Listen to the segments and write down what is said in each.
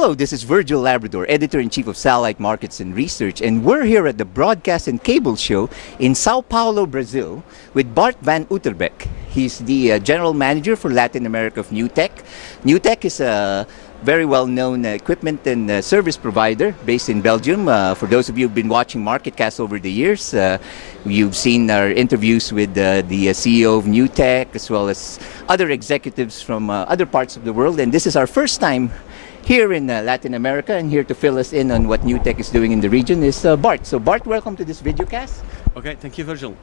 Hello, this is Virgil Labrador, Editor-in-Chief of Satellite Markets and Research, and we're here at the Broadcast and Cable Show in Sao Paulo, Brazil, with Bart van Utterbeeck. He's the General Manager for Latin America of Newtec. Newtec is a very well-known equipment and service provider based in Belgium. For those of you who've been watching MarketCast over the years, you've seen our interviews with the CEO of Newtec, as well as other executives from other parts of the world. And this is our first time here in Latin America, and here to fill us in on what Newtec is doing in the region is Bart. So Bart, welcome to this videocast. Okay, thank you, Virgil.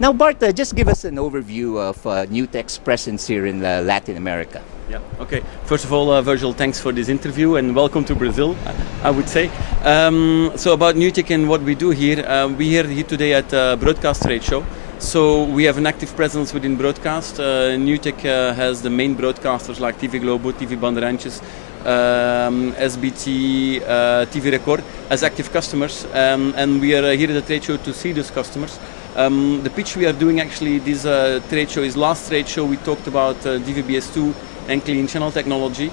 Now Bart, just give us an overview of Newtec's presence here in Latin America. Yeah, okay. First of all, Virgil, thanks for this interview and welcome to Brazil, I would say. So about Newtec and what we do here, we are here today at Broadcast Trade Show. So we have an active presence within broadcast. Newtec has the main broadcasters like TV Globo, TV Bandeirantes, SBT, TV Record as active customers, and we are here at the trade show to see those customers. The pitch we are doing actually this trade show is last trade show we talked about DVB-S2 and clean channel technology.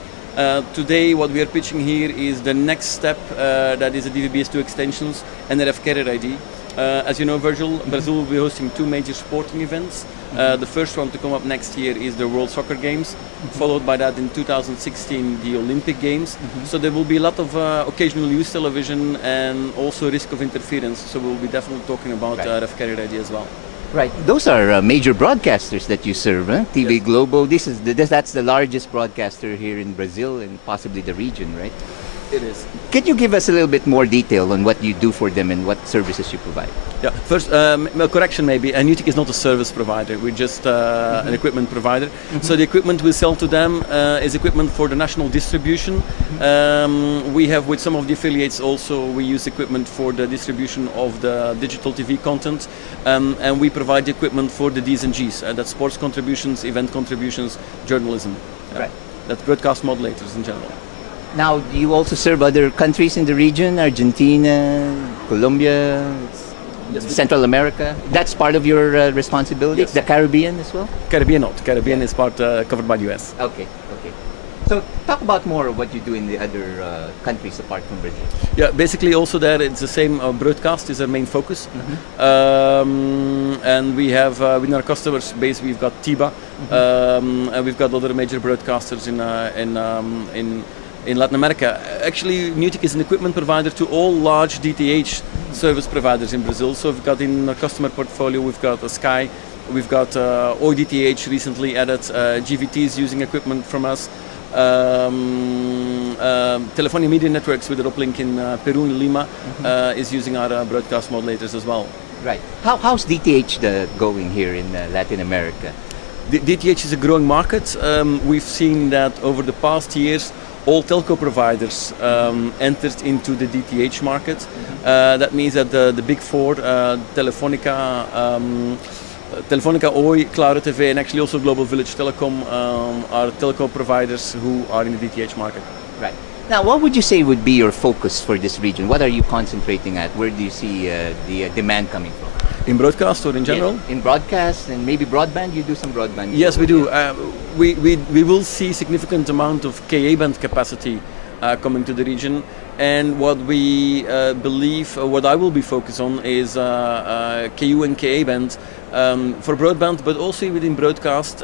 Today what we are pitching here is the next step, that is the DVB-S2 extensions and RF carrier ID. As you know, Virgil, Brazil will be hosting two major sporting events. The first one to come up next year is the World Soccer Games, followed by that in 2016 the Olympic Games. So there will be a lot of occasional use television and also risk of interference. So we'll be definitely talking about RF carrier ID as well. Right, those are major broadcasters that you serve, huh? TV Yes. Globo. That's the largest broadcaster here in Brazil and possibly the region, right? It is. Can you give us a little bit more detail on what you do for them and what services you provide? Yeah, first, a correction maybe. Newtec is not a service provider. We're just an equipment provider. So the equipment we sell to them is equipment for the national distribution. We have with some of the affiliates also, we use equipment for the distribution of the digital TV content. And we provide the equipment for the Ds and Gs. That's sports contributions, event contributions, journalism. Right. That's broadcast modulators in general. Now, do you also serve other countries in the region? Argentina, Colombia, Yes, Central America? That's part of your responsibility? Yes. The Caribbean as well? Caribbean not. Caribbean is part covered by the US. Okay, okay. So talk about more of what you do in the other countries apart from Brazil. Yeah, basically also there it's the same. Broadcast is our main focus, and we have within our customers base we've got TIBA, and we've got other major broadcasters in Latin America. Actually, Newtec is an equipment provider to all large DTH service providers in Brazil. So we've got in our customer portfolio, we've got Sky, we've got ODTH recently added, GVT is using equipment from us, Telefonia Media Networks with the uplink in Peru in Lima is using our broadcast modulators as well. Right. How's DTH going here in Latin America? The DTH is a growing market. We've seen that over the past years, all telco providers entered into the DTH market. That means that the big four, Telefonica, Oi, Claro TV, and actually also Global Village Telecom are telco providers who are in the DTH market. Right. Now, what would you say would be your focus for this region? What are you concentrating at? Where do you see the demand coming from? In broadcast or in general? Yes, in broadcast and maybe broadband. You do some broadband. Yes, we do. We will see significant amount of Ka band capacity coming to the region, and what we believe, what I will be focused on is Ku and Ka band for broadband, but also within broadcast,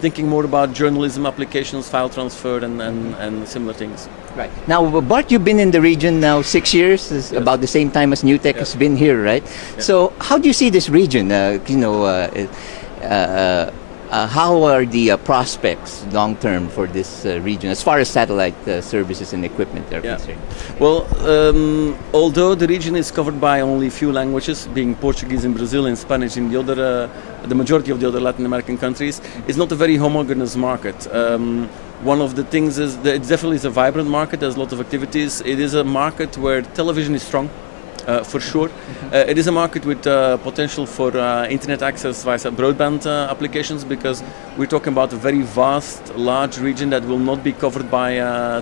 thinking more about journalism applications, file transfer, and similar things. Right. Now, Bart, you've been in the region now 6 years, Yes. about the same time as Newtec has been here, right? Yes. So, how do you see this region? How are the prospects long term for this region as far as satellite services and equipment are concerned? Well, although the region is covered by only a few languages, being Portuguese in Brazil and Spanish in the majority of the other Latin American countries, it's not a very homogeneous market. One of the things is that it definitely is a vibrant market. There's a lot of activities. It is a market where television is strong. For sure. It is a market with potential for internet access via broadband applications, because we're talking about a very vast, large region that will not be covered by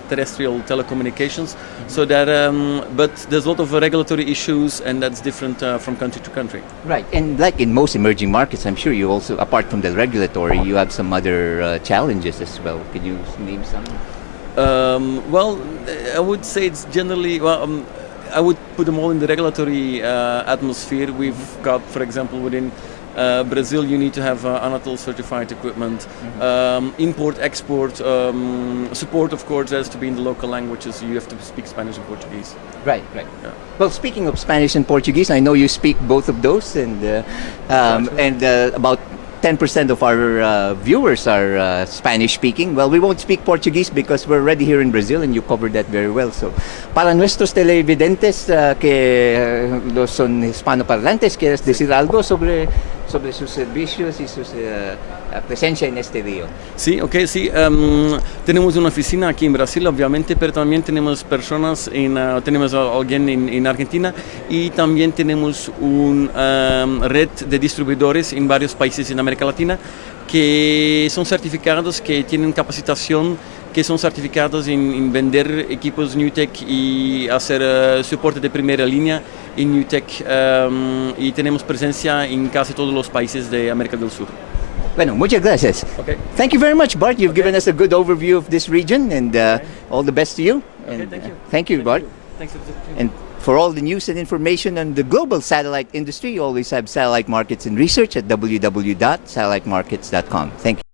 terrestrial telecommunications. So that, but there's a lot of regulatory issues, and that's different from country to country. Right, and like in most emerging markets, I'm sure you also, apart from the regulatory, you have some other challenges as well. Could you name some? Well, I would say it's generally, I would put them all in the regulatory atmosphere. We've got, for example, within Brazil, you need to have Anatel certified equipment. Import, export, support, of course, has to be in the local languages. You have to speak Spanish and Portuguese. Right, right. Yeah. Well, speaking of Spanish and Portuguese, I know you speak both of those, and about 10% of our viewers are Spanish speaking. Well, we won't speak Portuguese because we're already here in Brazil and you covered that very well. So, para nuestros televidentes que los son hispanoparlantes, ¿quieres decir algo sobre sus servicios y su presencia en este río? Sí, ok, sí. Tenemos una oficina aquí en Brasil, obviamente, pero también tenemos personas tenemos a alguien en Argentina y también tenemos una red de distribuidores en varios países en América Latina que son certificados, que tienen capacitación, que son certificados en vender equipos Newtec y hacer soporte de primera línea en Newtec, y tenemos presencia en casi todos los países de América del Sur. Bueno, muchas gracias. Okay. Thank you very much, Bart. You've given us a good overview of this region, and all the best to you. Okay, And, thank you. Thank you, Bart. Thanks for the opportunity. And for all the news and information on the global satellite industry, you always have Satellite Markets and Research at www.satellitemarkets.com. Thank you.